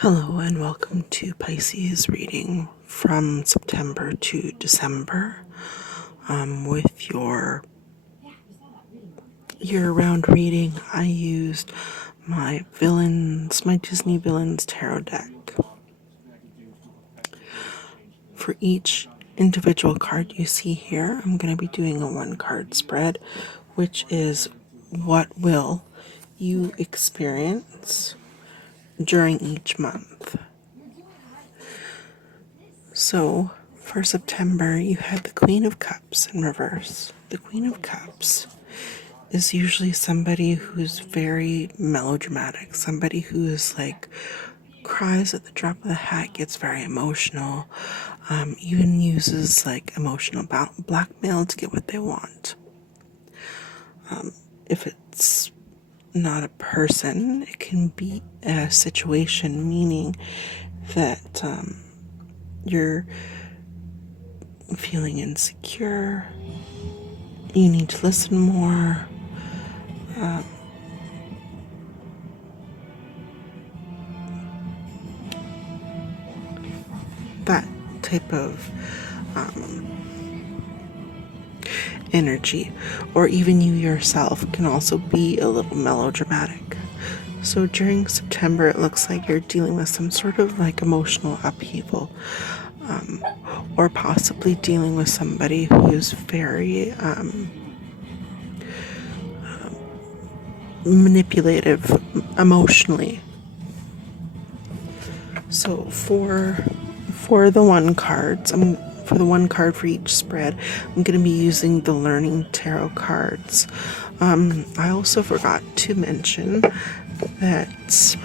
Hello and welcome to Pisces reading from September to December. With your year-round reading, I used my Disney Villains Tarot deck. For each individual card you see here, I'm going to be doing a one-card spread, which is what will you experience during each month. So, for September, you had the Queen of Cups in reverse. The Queen of Cups is usually somebody who's very melodramatic, somebody who is like cries at the drop of the hat, gets very emotional, even uses like emotional blackmail to get what they want. If it's not a person, it can be a situation, meaning that you're feeling insecure, you need to listen more, that type of energy. Or even you yourself can also be a little melodramatic. So during September, it looks like you're dealing with some sort of like emotional upheaval, or possibly dealing with somebody who's very manipulative emotionally. So for the one cards, for the one card for each spread, I'm going to be using the Learning Tarot cards. I also forgot to mention that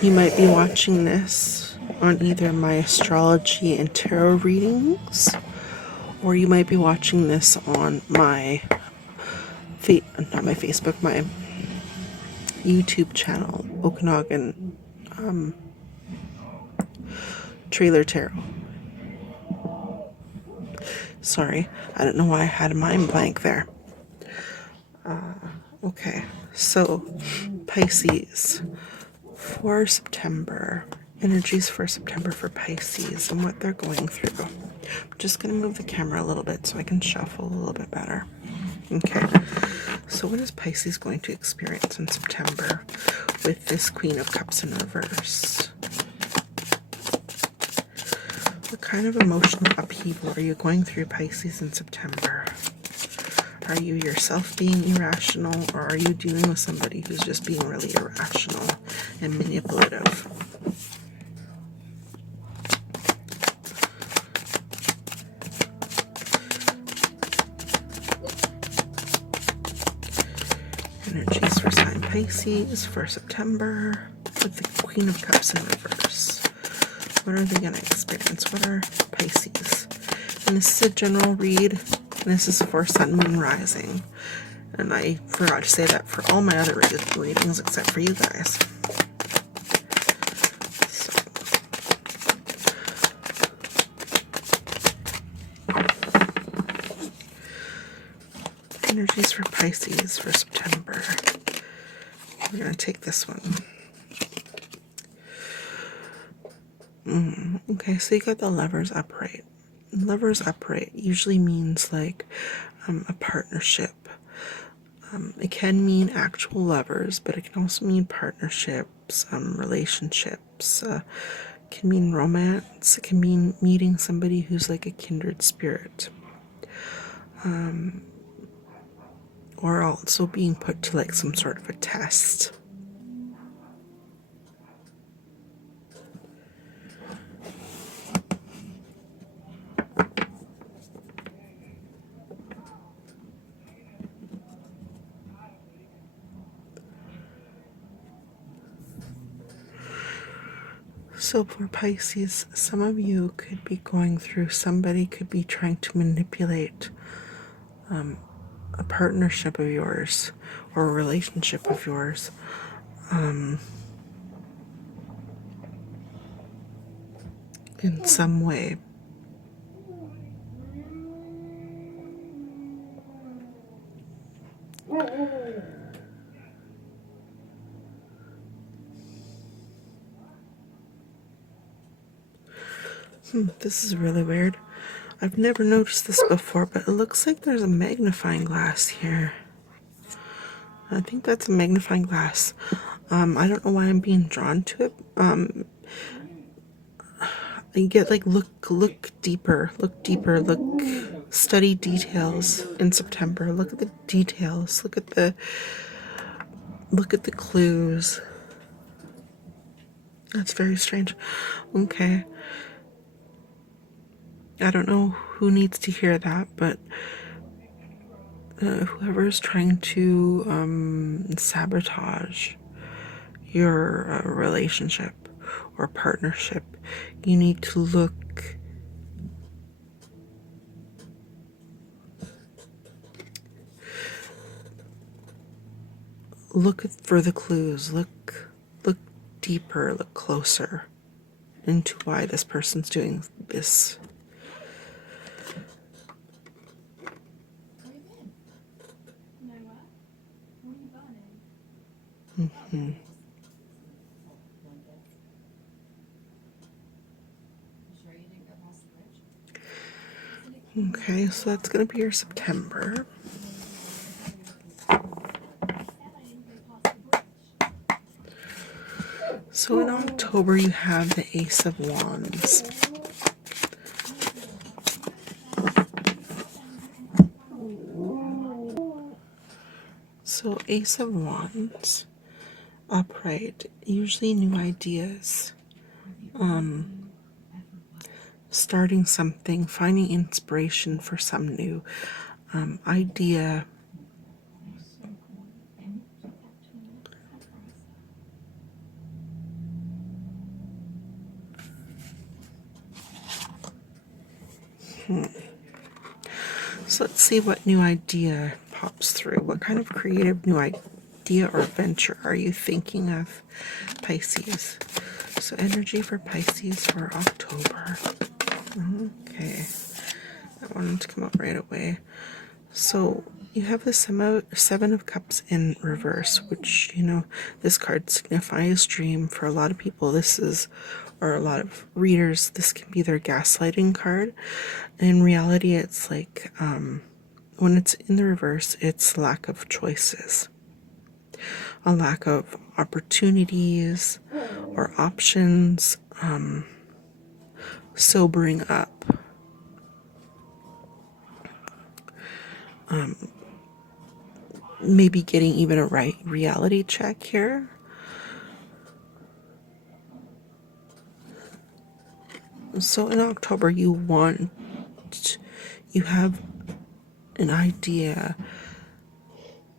you might be watching this on either my astrology and tarot readings, or you might be watching this on my not my Facebook, my YouTube channel, Okanagan Trailer Tarot. Sorry, I don't know why I had a mind blank there. Okay, so Pisces for September, energies for September for Pisces and what they're going through. I'm just going to move the camera a little bit so I can shuffle a little bit better. Okay, so what is Pisces going to experience in September with this Queen of Cups in reverse? What kind of emotional upheaval are you going through, Pisces, in September? Are you yourself being irrational, or are you dealing with somebody who's just being really irrational and manipulative? Energies for sign Pisces for September with the Queen of Cups in reverse. What are they going to experience? What are Pisces? And this is a general read. And this is for Sun, Moon, Rising. And I forgot to say that for all my other readings except for you guys. So. Energies for Pisces for September. We're going to take this one. Okay, so you got the Lovers upright. Lovers upright usually means like a partnership. It can mean actual lovers, but it can also mean partnerships, relationships. It can mean romance. It can mean meeting somebody who's like a kindred spirit. Or also being put to like some sort of a test. So for Pisces, some of you could be going through, somebody could be trying to manipulate a partnership of yours or a relationship of yours. In some way. This is really weird. I've never noticed this before, but it looks like there's a magnifying glass here. I think that's a magnifying glass. I don't know why I'm being drawn to it. You get like look deeper, study details in September. Look at the details. Look at the clues. That's very strange. Okay. I don't know who needs to hear that, but whoever is trying to sabotage your relationship or partnership, you need to look for the clues. Look deeper, look closer into why this person's doing this. Okay, so that's going to be your September. So in October, you have the Ace of Wands. So Ace of Wands, upright, usually new ideas. Starting something, finding inspiration for some new idea. So let's see what new idea pops through. What kind of creative new idea or venture are you thinking of, Pisces? So energy for Pisces for October. Okay. I wanted to come up right away. So you have the Seven of Cups in reverse, which, this card signifies dream. For a lot of people, or a lot of readers, this can be their gaslighting card. In reality, it's like, when it's in the reverse, it's lack of choices, a lack of opportunities or options, sobering up. Maybe getting even a reality check here. So in October, you have an idea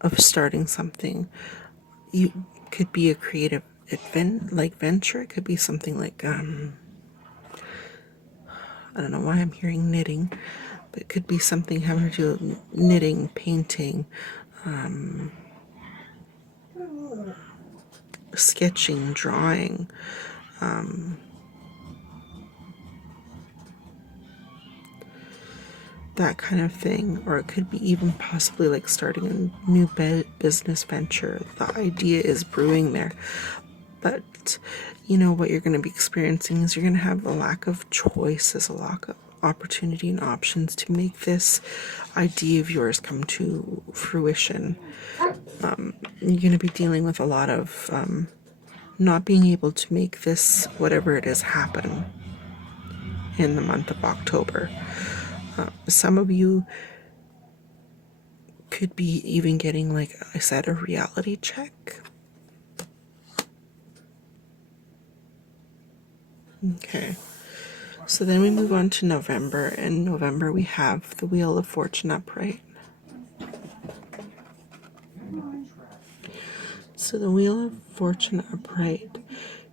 of starting something. You could be a creative venture. It could be something like, I don't know why I'm hearing knitting, but it could be something having to do with knitting, painting, sketching, drawing, that kind of thing. Or it could be even possibly like starting a new business venture. The idea is brewing there, but what you're going to be experiencing is you're going to have a lack of choices, a lack of opportunity and options to make this idea of yours come to fruition. You're going to be dealing with a lot of not being able to make this, whatever it is, happen in the month of October. Some of you could be even getting, like I said, a reality check. Okay. So then we move on to November. In November, we have the Wheel of Fortune upright. So the Wheel of Fortune upright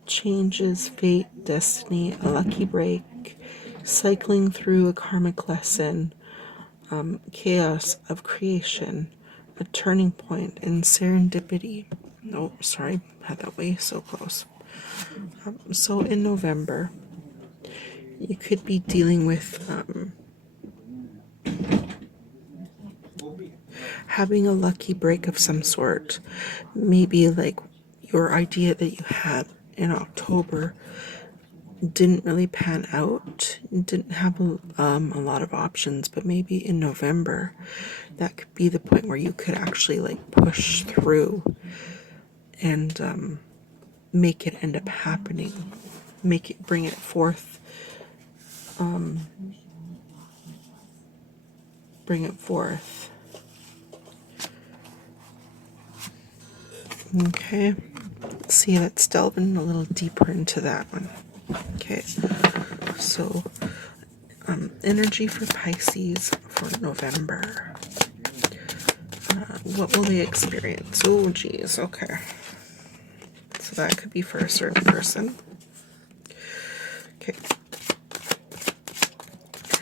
changes, fate, destiny, a lucky break, cycling through a karmic lesson, chaos of creation, a turning point, and serendipity. Oh, sorry, had that way so close. So in November, you could be dealing with having a lucky break of some sort. Maybe like your idea that you had in October didn't really pan out, didn't have a lot of options, but maybe in November that could be the point where you could actually like push through and make it end up happening, bring it forth, bring it forth. Okay, see, let's delve in a little deeper into that one. Okay, so energy for Pisces for November. What will they experience? Oh, geez, okay. So that could be for a certain person. Okay.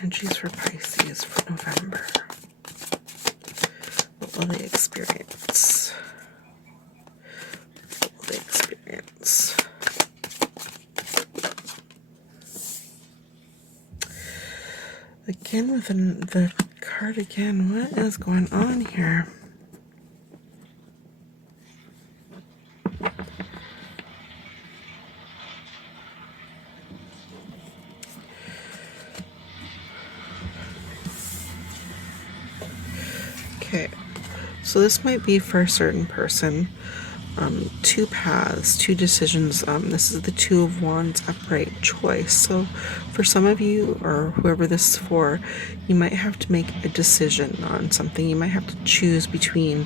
Energies for Pisces for November. What will they experience? What will they experience? Again, with the card again, what is going on here? Okay, so this might be for a certain person. Two paths, two decisions. This is the Two of Wands upright choice. So for some of you, or whoever this is for, you might have to make a decision on something. You might have to choose between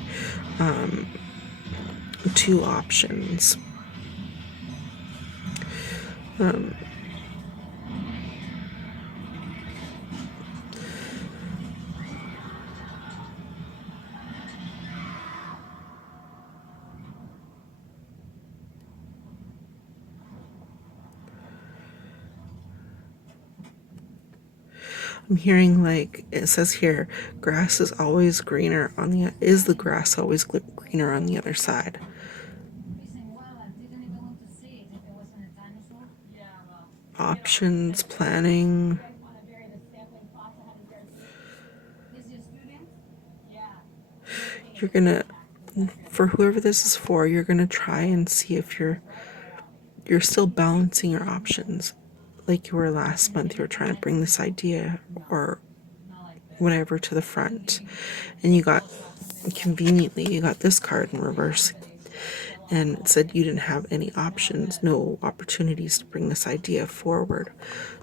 two options. I'm hearing, like it says here, grass is always greener on the, is the grass always greener on the other side? Options, planning. You're gonna, for whoever this is for, you're gonna try and see if you're still balancing your options like you were last month. You were trying to bring this idea or whatever to the front, and you got, conveniently, you got this card in reverse, and it said you didn't have any options, no opportunities to bring this idea forward.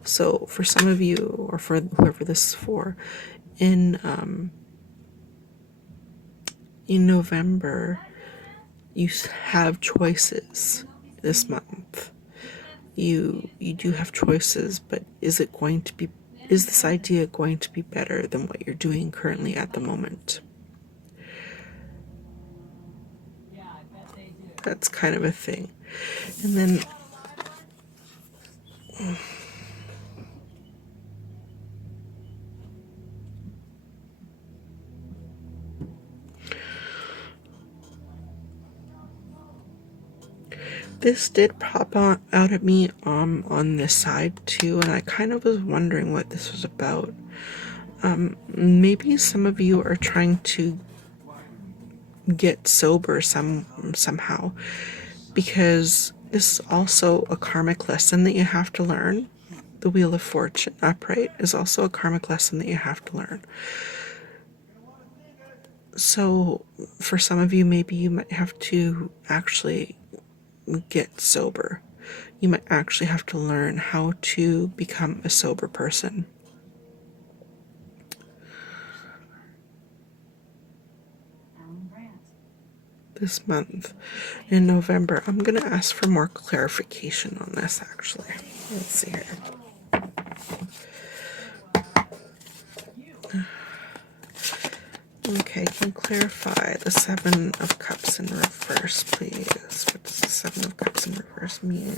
So for some of you, or for whoever this is for, in November, you have choices this month. You do have choices, but is this idea going to be better than what you're doing currently at the moment? That's kind of a thing. And then this did pop out at me on this side too, and I kind of was wondering what this was about. Maybe some of you are trying to get sober somehow, because this is also a karmic lesson that you have to learn. The Wheel of Fortune upright is also a karmic lesson that you have to learn. So for some of you, maybe you might have to actually get sober. You might actually have to learn how to become a sober person. This month in November, I'm going to ask for more clarification on this actually. Let's see here. Okay, can you clarify the Seven of Cups in reverse, please? What does the Seven of Cups in reverse mean?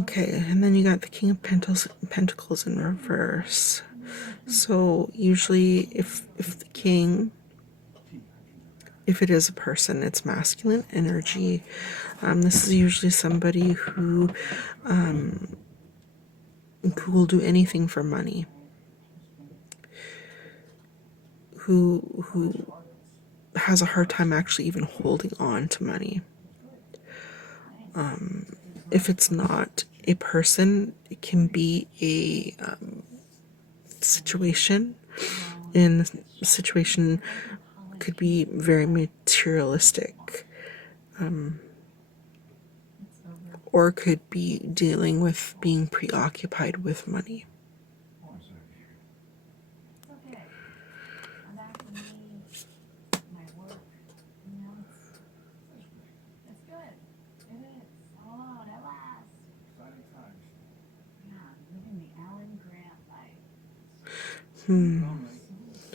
Okay, and then you got the King of Pentacles in reverse. So usually if the King, if it is a person, it's masculine energy. This is usually somebody who will do anything for money. who has a hard time actually even holding on to money. If it's not a person, it can be a situation. And the situation could be very materialistic, or could be dealing with being preoccupied with money.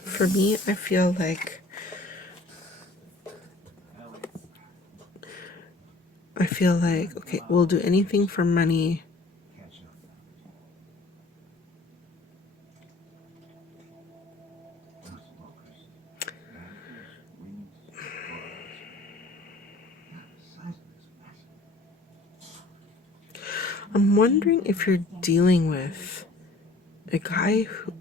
For me, I feel like okay, we'll do anything for money. I'm wondering if you're dealing with a guy who,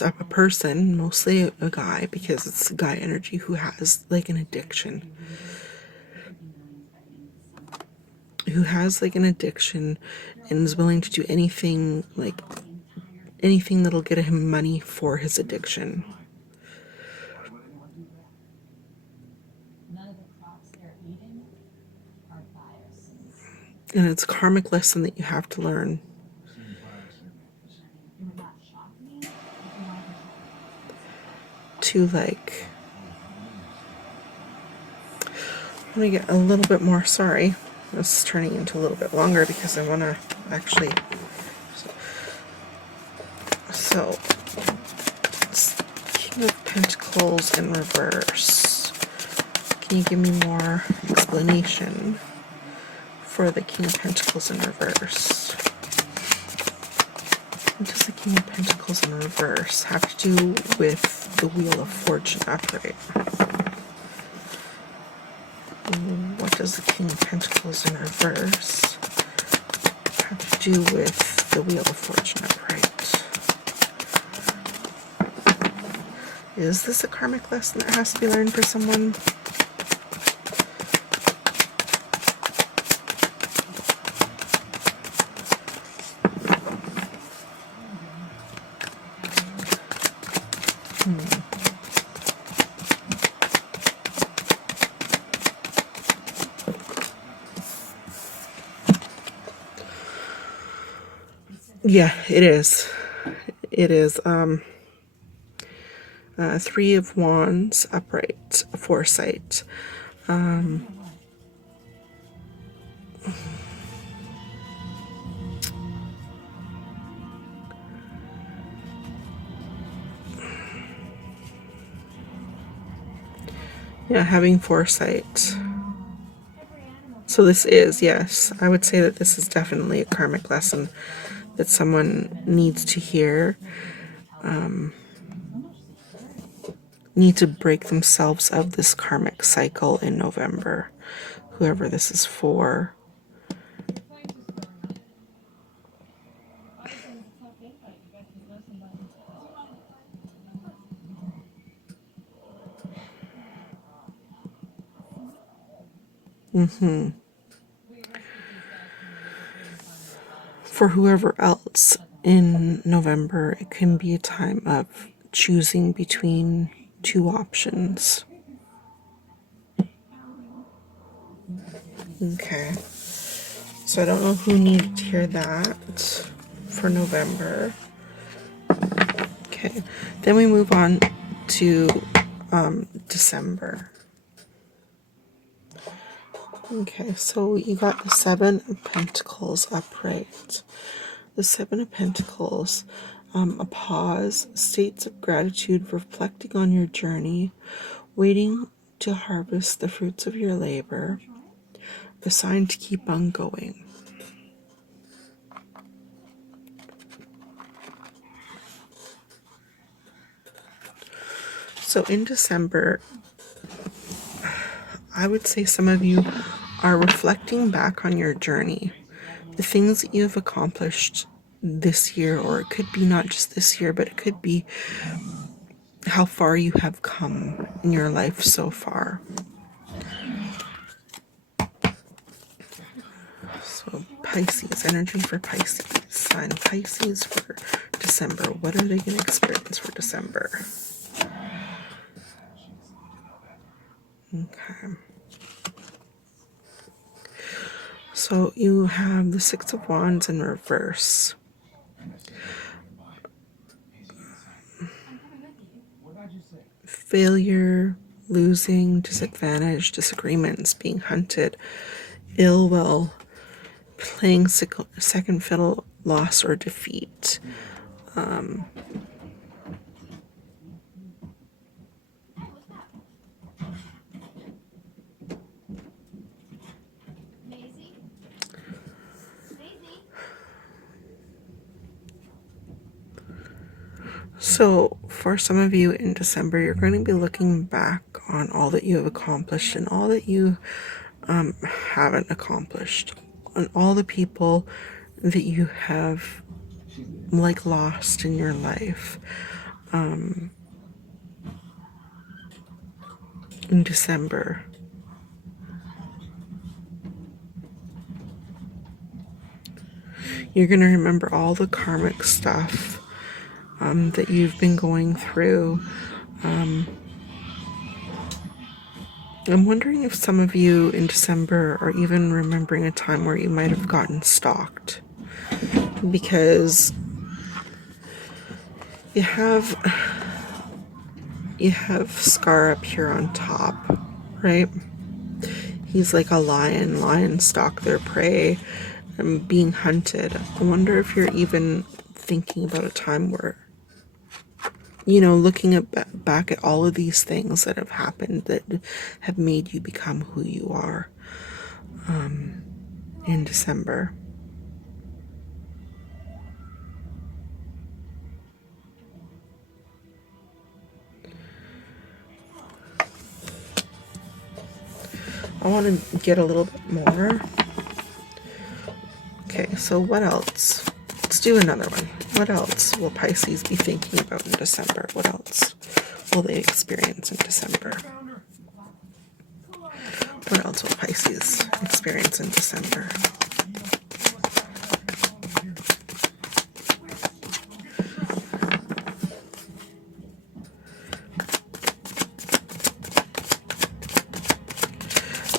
a person, mostly a guy, because it's guy energy, who has like an addiction. Who has like an addiction and is willing to do anything, like anything that'll get him money for his addiction. And it's a karmic lesson that you have to learn. To like, let me get a little bit more, sorry. This is turning into a little bit longer because I want to actually, so it's King of Pentacles in reverse. Can you give me more explanation for the King of Pentacles in reverse? What does the King of Pentacles in reverse have to do with the Wheel of Fortune upright? What does the King of Pentacles in reverse have to do with the Wheel of Fortune upright? Is this a karmic lesson that has to be learned for someone? Yeah, it is. It is. Three of Wands upright, foresight. Yeah, having foresight. So this is, yes, I would say that this is definitely a karmic lesson that someone needs to hear. Need to break themselves of this karmic cycle in November, whoever this is for. For whoever else in November, it can be a time of choosing between two options. Okay. So I don't know who needed to hear that for November. Okay. Then we move on to December. Okay, so you got the Seven of Pentacles upright. The Seven of Pentacles, a pause, states of gratitude, reflecting on your journey, waiting to harvest the fruits of your labor, a sign to keep on going. So in December, I would say some of you are reflecting back on your journey, the things that you have accomplished this year, or it could be not just this year, but it could be how far you have come in your life so far. So Pisces, energy for Pisces, sign Pisces for December. What are they going to experience for December? Okay. So you have the Six of Wands in reverse. Failure, losing, disadvantage, disagreements, being hunted, ill will, playing second fiddle, loss or defeat. So for some of you in December, you're going to be looking back on all that you have accomplished and all that you haven't accomplished, and all the people that you have like lost in your life. In December, you're going to remember all the karmic stuff that you've been going through. I'm wondering if some of you in December are even remembering a time where you might have gotten stalked, because you have Scar up here on top, right? He's like a lion. Lions stalk their prey and being hunted. I wonder if you're even thinking about a time where, looking back at all of these things that have happened that have made you become who you are in December. I want to get a little bit more. Okay, so what else? Let's do another one. What else will Pisces be thinking about in December? What else will they experience in December? What else will Pisces experience in December?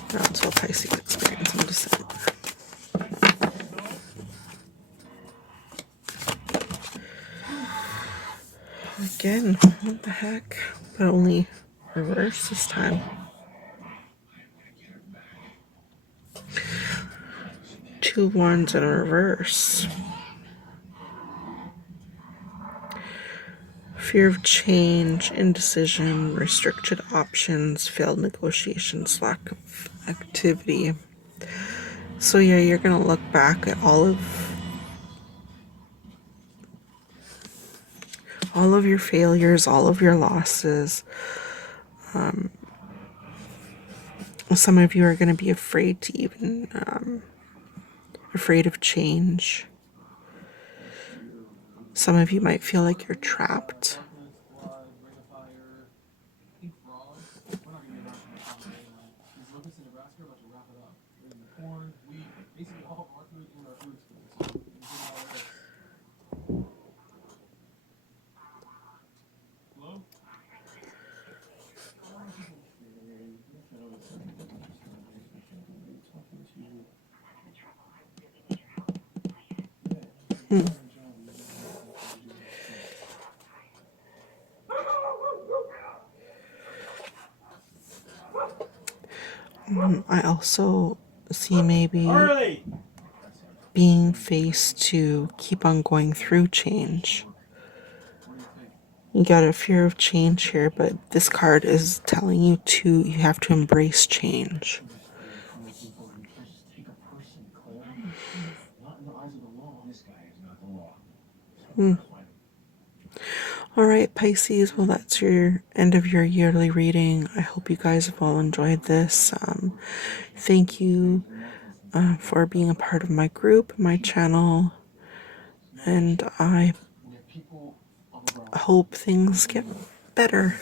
What else will Pisces experience in December? Again, what the heck? But only reverse this time. Two wands in reverse. Fear of change, indecision, restricted options, failed negotiations, lack of activity. So yeah, you're going to look back at all of your failures, all of your losses. Some of you are going to be afraid to even, afraid of change. Some of you might feel like you're trapped. I also see maybe being faced to keep on going through change. You got a fear of change here, but this card is telling you you have to embrace change. All right, Pisces, well, that's your end of your yearly reading. I hope you guys have all enjoyed this. Thank you for being a part of my group, my channel, and I hope things get better.